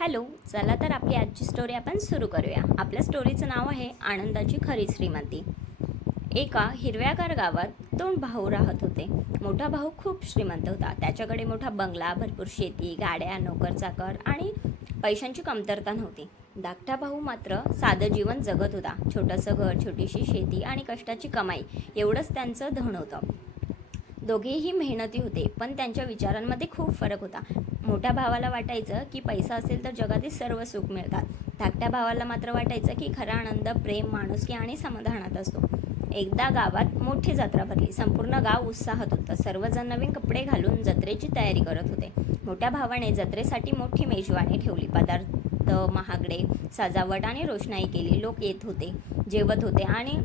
Hello, चला तर आपली आजची स्टोरी आपण सुरू करूया. आपल्या स्टोरीचं नाव आहे आनंदाची खरी श्रीमंती. एका हिरव्यागार गावात दोन भाऊ राहत होते. मोठा भाऊ खूप श्रीमंत होता. त्याच्याकडे मोठा बंगला, भरपूर शेती, गाड्या, नोकर चाकर आणि पैशांची कमतरता नव्हती. धाकटा भाऊ मात्र साधं जीवन जगत होता. छोटंसं घर, छोटीशी शेती आणि कष्टाची कमाई एवढंच त्यांचं धन होतं. दोघेही मेहनती होते, पण त्यांच्या विचारांमध्ये खूप फरक होता. मोठ्या भावाला वाटायचं की पैसा असेल तर जगातील सर्व सुख मिळतात. धाकट्या भावाला मात्र वाटायचं की खरा आनंद प्रेम, माणुसकी आणि समाधानात असतो. एकदा गावात मोठी जत्रा भरली. संपूर्ण गाव उत्साहात होतं. सर्वजण नवीन कपडे घालून जत्रेची तयारी करत होते. मोठ्या भावाने जत्रेसाठी मोठी मेजवानी ठेवली. पदार्थ महागडे, सजावट आणि रोषणाई केली. लोक येत होते, जेवत होते आणि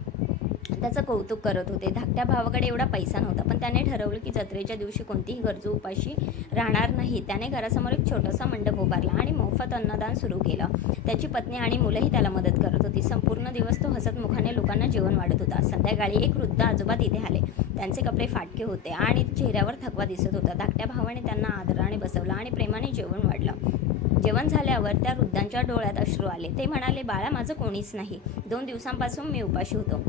त्याचं कौतुक करत होते. धाकट्या भावाकडे एवढा पैसा नव्हता, पण त्याने ठरवलं की जत्रेच्या दिवशी कोणतीही गरजू उपाशी राहणार नाही. त्याने घरासमोर एक छोटासा मंडप उभारला आणि मोफत अन्नदान सुरू केलं. त्याची पत्नी आणि मुलंही त्याला मदत करत होती. संपूर्ण दिवस तो हसतमुखाने लोकांना जेवण वाढत होता. संध्याकाळी एक वृद्ध आजोबा तिथे आले. त्यांचे कपडे फाटके होते आणि चेहऱ्यावर थकवा दिसत होता. धाकट्या भावाने त्यांना आदराने बसवलं आणि प्रेमाने जेवण वाढलं. जेवण झाल्यावर त्या वृद्धांच्या डोळ्यात अश्रू आले. ते म्हणाले, बाळा, माझं कोणीच नाही. 2 दिवसांपासून मी उपाशी होतो.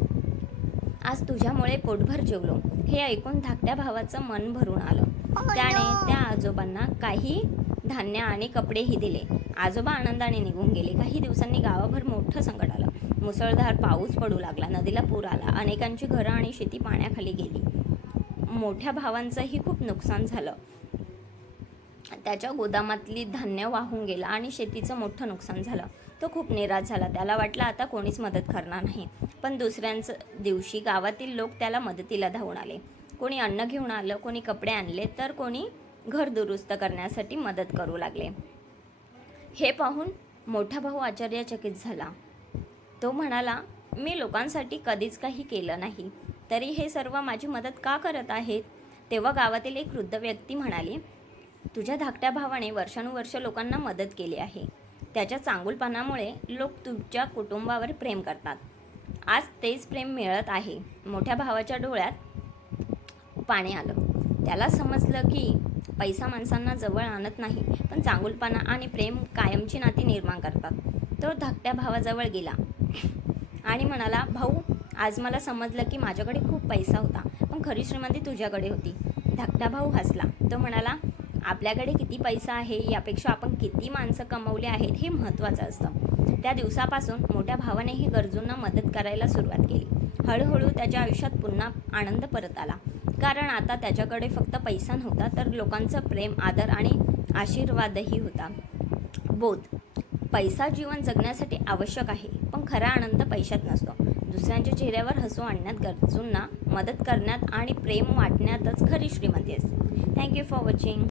आज तुझ्यामुळे पोटभर जेवलो. हे ऐकून धाकट्या भावाचं मन भरून आलं. त्याने त्या आजोबांना काही धान्य आणि कपडेही दिले. आजोबा आनंदाने निघून गेले. काही दिवसांनी गावाभर मोठं संकट आलं. मुसळधार पाऊस पडू लागला. नदीला पूर आला. अनेकांची घरं आणि शेती पाण्याखाली गेली. मोठ्या भावांचंही खूप नुकसान झालं. त्याच्या गोदामातली धान्य वाहून गेलं आणि शेतीचं मोठं नुकसान झालं. तो खूप निराश झाला. त्याला वाटलं आता कोणीच मदत करणार नाही. पण दुसऱ्याच दिवशी गावातील लोक त्याला मदतीला धावून आले. कोणी अन्न घेऊन आलं, कोणी कपडे आणले, तर कोणी घर दुरुस्त करण्यासाठी मदत करू लागले. हे पाहून मोठा भाऊ आश्चर्यचकित झाला. तो म्हणाला, मी लोकांसाठी कधीच काही केलं नाही, तरी हे सर्व माझी मदत का करत आहेत? तेव्हा गावातील एक वृद्ध व्यक्ती म्हणाली, तुझ्या धाकट्या भावाने वर्षानुवर्ष लोकांना मदत केली आहे. त्याच्या चांगुलपणामुळे लोक तुझ्या कुटुंबावर प्रेम करतात. आज तेच प्रेम मिळत आहे. मोठ्या भावाच्या डोळ्यात पाणी आलं. त्याला समजलं की पैसा माणसांना जवळ आणत नाही, पण चांगुलपणा आणि प्रेम कायमची नाती निर्माण करतात. तो धाकट्या भावाजवळ गेला आणि म्हणाला, भाऊ, आज मला समजलं की माझ्याकडे खूप पैसा होता, पण खरी श्रीमंती तुझ्याकडे होती. धाकटा भाऊ हसला. तो म्हणाला, आपल्याकडे किती पैसा आहे यापेक्षा आपण किती माणसं कमवली आहेत हे महत्त्वाचं असतं. त्या दिवसापासून मोठ्या भावानेही गरजूंना मदत करायला सुरुवात केली. हळूहळू त्याच्या आयुष्यात पुन्हा आनंद परत आला. कारण आता त्याच्याकडे फक्त पैसा नव्हता, तर लोकांचं प्रेम, आदर आणि आशीर्वादही होता. बोध: पैसा जीवन जगण्यासाठी आवश्यक आहे, पण खरा आनंद पैशात नसतो. दुसऱ्यांच्या चेहऱ्यावर हसू आणण्यात, गरजूंना मदत करण्यात आणि प्रेम वाटण्यातच खरी श्रीमंती असते. Thank you for watching.